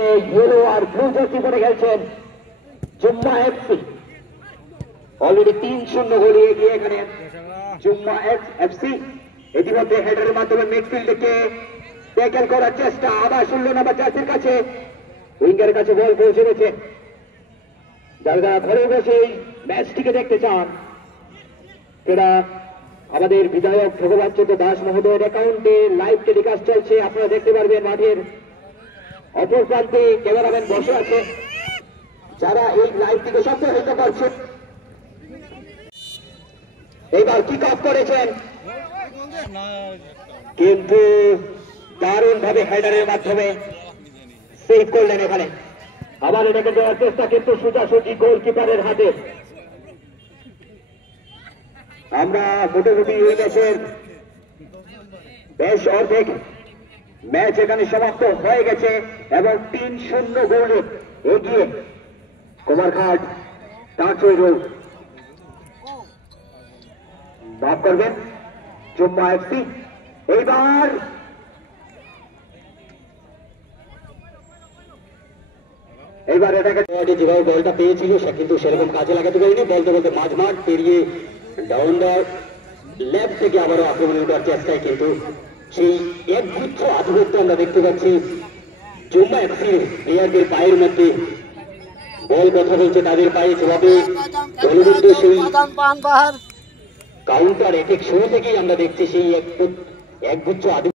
এখানে ইয়েলো আর blue jersey পরে খেলছেন জুম্মা এফসি। অলরেডি 3-0 গোলে এগিয়ে এখানে জুম্মা এফসি। ইতিমধ্যে হেডারের মাধ্যমে মিডফিল্ড থেকে ট্যাকেল করার চেষ্টা, আবার 16 নম্বর জার্সির কাছে, উইঙ্গারের কাছে বল পৌঁছে গেছে। যারা ঘরে বসে এই ম্যাচটিকে দেখতে চান, সেটা আমাদের বিধায়ক ভগবানচন্দ্র দাস মহোদয়ের অ্যাকাউন্টে লাইভ টেলিকাস্ট চলছে, আপনারা দেখতে পারবেন। মাঠের অপর প্রান্তে ক্যামেরাম্যান বসে আছে, যারা এই লাইভটিকে সম্প্রসারিত করছে। এইবার কিক অফ করেছেন, কিন্তু দারুণ ভাবে হেডারের মাধ্যমে সেভ করলেন। এখানে আবার এটাকে দেওয়ার চেষ্টা, কিন্তু সোজাসুজি গোলকিপারের হাতে। আমরা মোটামুটি এই ম্যাচের বেশ অর্ধেক ম্যাচ এখানে সমাপ্ত হয়ে গেছে এবং 3-0 গোলে এগিয়ে কুমারঘাট টাচওয়ে রোড। মাফ করবেন জুম্মা এফসি। এইবার এটাকে যেভাবে বলটা পেয়েছিল সে কিন্তু সেরকম কাজে লাগাতে পারেনি। বলতে বলতে মাঝমাঠ পেরিয়ে ডাউন দ্য লেফট থেকে আবারও আক্রমণে দেওয়ার চেষ্টায় কিন্তু সেই একগুচ্ছ আধিপত্য আমরা দেখতে পাচ্ছি জুম্মা এফসির প্লেয়ারদের পায়ের মধ্যে। বল কথা বলছে তাদের পায়ে, যেভাবে দলবদ্ধ সেই কাউন্টার এটেক শুরু থেকেই আমরা দেখছি সেই একগুচ্ছ আধিপত্য।